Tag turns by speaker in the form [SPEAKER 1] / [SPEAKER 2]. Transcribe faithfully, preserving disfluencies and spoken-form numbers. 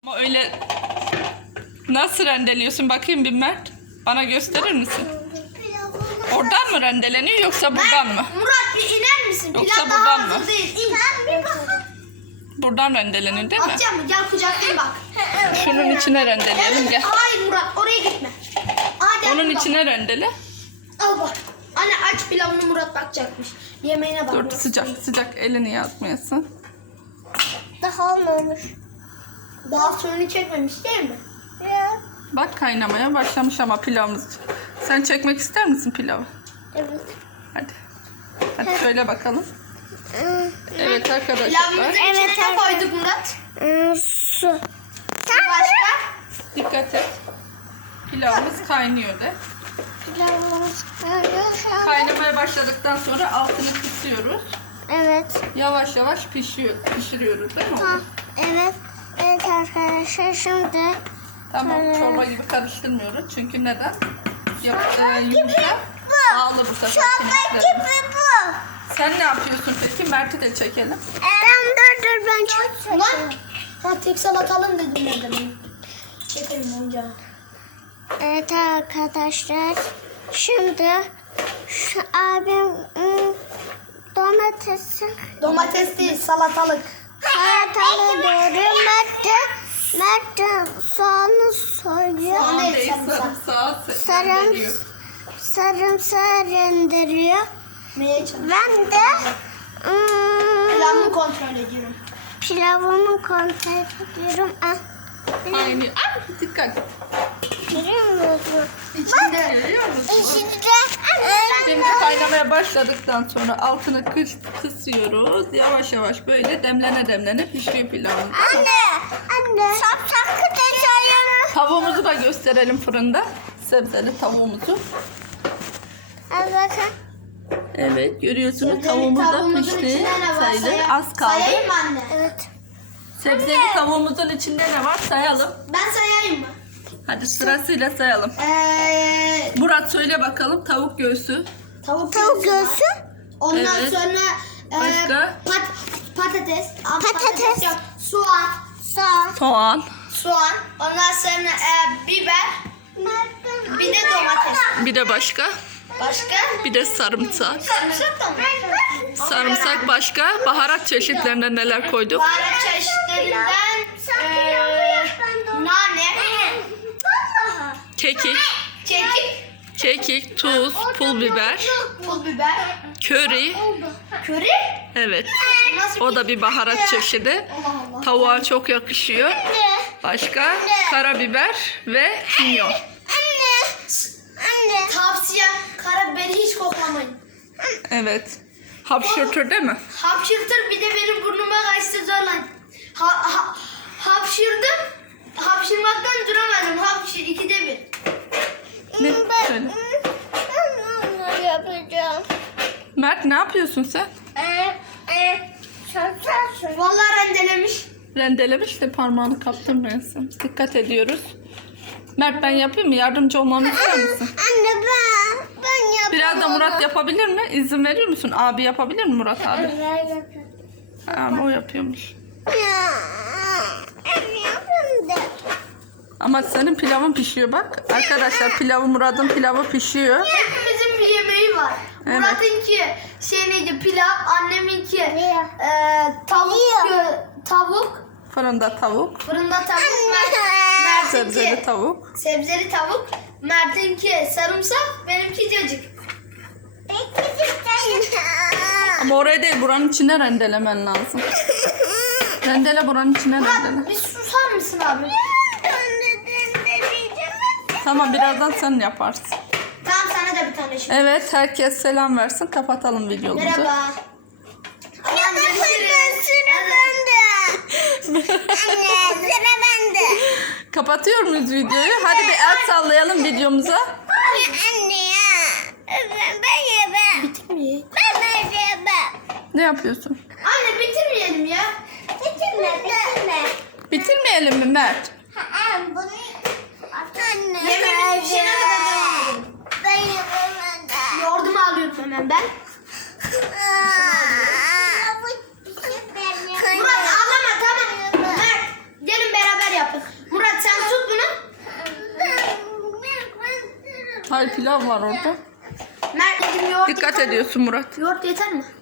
[SPEAKER 1] Ama öyle nasıl rendeliyorsun bakayım bir Mert? Bana gösterir misin? Oradan mı rendeleniyor yoksa buradan mı?
[SPEAKER 2] Murat bir iner misin?
[SPEAKER 1] Yoksa
[SPEAKER 2] Pilav daha
[SPEAKER 1] buradan
[SPEAKER 2] hazır
[SPEAKER 1] mı?
[SPEAKER 2] değil. İn.
[SPEAKER 1] Buradan rendeleniyor değil mi?
[SPEAKER 2] Atacağım mı? Gel kucaklayayım bak.
[SPEAKER 1] Şunun içine rendeleyelim gel.
[SPEAKER 2] Hayır Murat oraya gitme. Aa, gel
[SPEAKER 1] Onun
[SPEAKER 2] Murat.
[SPEAKER 1] içine rendele.
[SPEAKER 2] Al bak. Anne aç pilavını Murat bakacakmış. Yemeğine bak.
[SPEAKER 1] Dur
[SPEAKER 2] Murat.
[SPEAKER 1] sıcak sıcak elini yazmayasın.
[SPEAKER 2] Daha olmamış. Daha suyunu çekmemiş değil mi? Ya.
[SPEAKER 1] Bak kaynamaya başlamış ama pilavımız. Sen çekmek ister misin pilavı?
[SPEAKER 2] Evet.
[SPEAKER 1] Hadi. Hadi şöyle bakalım. Evet arkadaşlar.
[SPEAKER 2] Pilavımızın içine ne koyduk Murat?
[SPEAKER 3] Su.
[SPEAKER 2] Başka?
[SPEAKER 1] Dikkat et. Pilavımız kaynıyor de.
[SPEAKER 3] Pilavımız
[SPEAKER 1] Kaynamaya başladıktan sonra altını kısıyoruz.
[SPEAKER 3] Evet.
[SPEAKER 1] Yavaş yavaş pişiyor, pişiriyoruz değil mi?
[SPEAKER 3] Tamam. Evet. Evet arkadaşlar şimdi
[SPEAKER 1] Tamam, çorba gibi karıştırmıyoruz. Çünkü neden? Yap, e, yumurta pahalı bu sefer. kemiklerimiz.
[SPEAKER 3] bu.
[SPEAKER 1] Sen ne yapıyorsun peki? Mert'i de çekelim.
[SPEAKER 3] Ben dur dur ben çok
[SPEAKER 2] Ulan. Ha tek salatalım dedim ben de. Çekelim onca.
[SPEAKER 3] Evet arkadaşlar. Şimdi şu abim ım, domatesi
[SPEAKER 2] Domates değil salatalık.
[SPEAKER 3] salatalı doğruyor. Mert de Mert de soğanı soyuyor.
[SPEAKER 2] Soğan
[SPEAKER 1] Soğan
[SPEAKER 2] değil,
[SPEAKER 1] değil,
[SPEAKER 2] sarımsak.
[SPEAKER 1] sarımsağı se-
[SPEAKER 3] Sarım,
[SPEAKER 1] rendeliyor.
[SPEAKER 3] sarımsağı rendeliyor.
[SPEAKER 2] Neye çalışıyorsun?
[SPEAKER 3] Ben de ım,
[SPEAKER 2] Pilavımı kontrol ediyorum.
[SPEAKER 3] pilavımı kontrol ediyorum. Ah,
[SPEAKER 1] Aynı. Ay, dikkat.
[SPEAKER 3] görüyor musun?
[SPEAKER 2] İçinde.
[SPEAKER 1] Görüyor musun?
[SPEAKER 3] İçinde
[SPEAKER 1] Şimdi kaynamaya başladıktan sonra altını kıs kısıyoruz. Yavaş yavaş böyle demlene demlene pişiyor pilavımız.
[SPEAKER 3] Anne, anne. Sapsakı detayını.
[SPEAKER 1] Tavuğumuzu da gösterelim fırında. Sebzeli tavuğumuzu.
[SPEAKER 3] Al bakın.
[SPEAKER 1] Evet görüyorsunuz
[SPEAKER 2] Sebzeli
[SPEAKER 1] tavuğumuz da
[SPEAKER 2] tavuğumuzun
[SPEAKER 1] pişti.
[SPEAKER 2] içinde ne var?
[SPEAKER 1] Sayılır.
[SPEAKER 2] Say-
[SPEAKER 1] Az kaldı.
[SPEAKER 2] Sayayım mı anne?
[SPEAKER 3] Evet.
[SPEAKER 1] Sebzeli tavuğumuzun içinde ne var sayalım.
[SPEAKER 2] Ben sayayım mı?
[SPEAKER 1] Hadi sırasıyla sayalım.
[SPEAKER 2] Ee,
[SPEAKER 1] Murat söyle bakalım tavuk göğsü.
[SPEAKER 2] tavuk,
[SPEAKER 3] Tavuk
[SPEAKER 2] göğsü var.
[SPEAKER 3] göğsü.
[SPEAKER 2] Ondan
[SPEAKER 1] Evet.
[SPEAKER 2] sonra e,
[SPEAKER 1] Başka?
[SPEAKER 2] pat, patates. Aa,
[SPEAKER 3] Patates.
[SPEAKER 2] yok. Soğan.
[SPEAKER 3] Soğan.
[SPEAKER 1] Soğan.
[SPEAKER 2] Soğan. Ondan sonra e, biber. Bir de domates.
[SPEAKER 1] Bir de başka.
[SPEAKER 2] Başka?
[SPEAKER 1] Bir de sarımsak.
[SPEAKER 2] Sarımsak da mı?
[SPEAKER 1] Sarımsak başka. Baharat çeşitlerinden neler koyduk?
[SPEAKER 2] Baharat çeşitlerinden e, nane,
[SPEAKER 1] Kekik,
[SPEAKER 2] kekik,
[SPEAKER 1] kekik, tuz, pul biber,
[SPEAKER 2] pul biber,
[SPEAKER 1] köri.
[SPEAKER 2] köri.
[SPEAKER 1] Evet.
[SPEAKER 2] Nasıl
[SPEAKER 1] O da bir baharat çeşidi.
[SPEAKER 2] Allah Allah.
[SPEAKER 1] Tavuğa çok yakışıyor. Başka karabiber ve kimyon.
[SPEAKER 3] Anne. Anne.
[SPEAKER 2] Tavsiyem karabiberi hiç koklamayın.
[SPEAKER 1] Evet. Hapşırtır değil mi?
[SPEAKER 2] Hapşırtır bir de benim burnuma kaçtı zorla. Ha, ha, hapşırdım. Hapşırmaktan duramadım. Hapşır ikide bir.
[SPEAKER 1] Ne? Söyle.
[SPEAKER 3] Ben onu yapacağım.
[SPEAKER 1] Mert ne yapıyorsun sen?
[SPEAKER 3] Ee, e, sarımsak.
[SPEAKER 2] Vallahi rendelemiş.
[SPEAKER 1] Rendelemiş de parmağını kaptırmayasın. Dikkat ediyoruz. Mert ben yapayım mı? Yardımcı olmamı ister misin?
[SPEAKER 3] Anne ben ben yapamadım.
[SPEAKER 1] Biraz da Murat yapabilir mi? İzin veriyor musun? Abi yapabilir mi Murat abi?
[SPEAKER 3] Ben yapayım.
[SPEAKER 1] Ha, ama o yapıyormuş.
[SPEAKER 3] Ya. Ben yapayım da.
[SPEAKER 1] Ama senin pilavın pişiyor bak. Arkadaşlar pilavı Murat'ın pilavı pişiyor.
[SPEAKER 2] Hepimizin bir yemeği var.
[SPEAKER 1] Evet.
[SPEAKER 2] Murat'ınki şey neydi pilav, anneminki
[SPEAKER 3] Ne?
[SPEAKER 2] e, tavuk, gö- tavuk,
[SPEAKER 1] Fırında tavuk.
[SPEAKER 2] fırında tavuk,
[SPEAKER 1] Sebzeli
[SPEAKER 2] Mert'inki
[SPEAKER 1] tavuk.
[SPEAKER 2] sebzeli tavuk, Mert'inki sarımsak, benimki cacık.
[SPEAKER 1] Ama oraya değil buranın içine rendelemen lazım. Rendele buranın içine rendele.
[SPEAKER 2] Murat bir susar mısın abi?
[SPEAKER 1] Tamam birazdan sen yaparsın.
[SPEAKER 2] Tamam sana da bir tane şimdi.
[SPEAKER 1] Evet herkes selam versin. Kapatalım videomuzu.
[SPEAKER 2] Merhaba. Aman görüşürüz.
[SPEAKER 3] Anne sıra bende.
[SPEAKER 1] Kapatıyor muyuz videoyu? Hadi bir el sallayalım videomuza.
[SPEAKER 3] Anne ya. Ben ben yemem.
[SPEAKER 2] Bitirmeyelim.
[SPEAKER 3] Ben ben yemem.
[SPEAKER 1] Ne yapıyorsun?
[SPEAKER 2] Anne bitirmeyelim ya.
[SPEAKER 3] Bitirme bitirme.
[SPEAKER 1] Bitirmeyelim mi Mert?
[SPEAKER 3] Ha, bunu... Anne.
[SPEAKER 2] Yemeğimiz pişene kadar devam edelim.
[SPEAKER 3] Ben yapamadım.
[SPEAKER 2] Yoğurdumu alıyorum hemen ben. Murat ağlama tamam. Mert gelin beraber yapın.
[SPEAKER 1] Hayır pilav var orada.
[SPEAKER 2] Mert dedim yoğurt
[SPEAKER 1] Dikkat
[SPEAKER 2] yeter mi?
[SPEAKER 1] ediyorsun Murat.
[SPEAKER 2] Yoğurt yeter mi?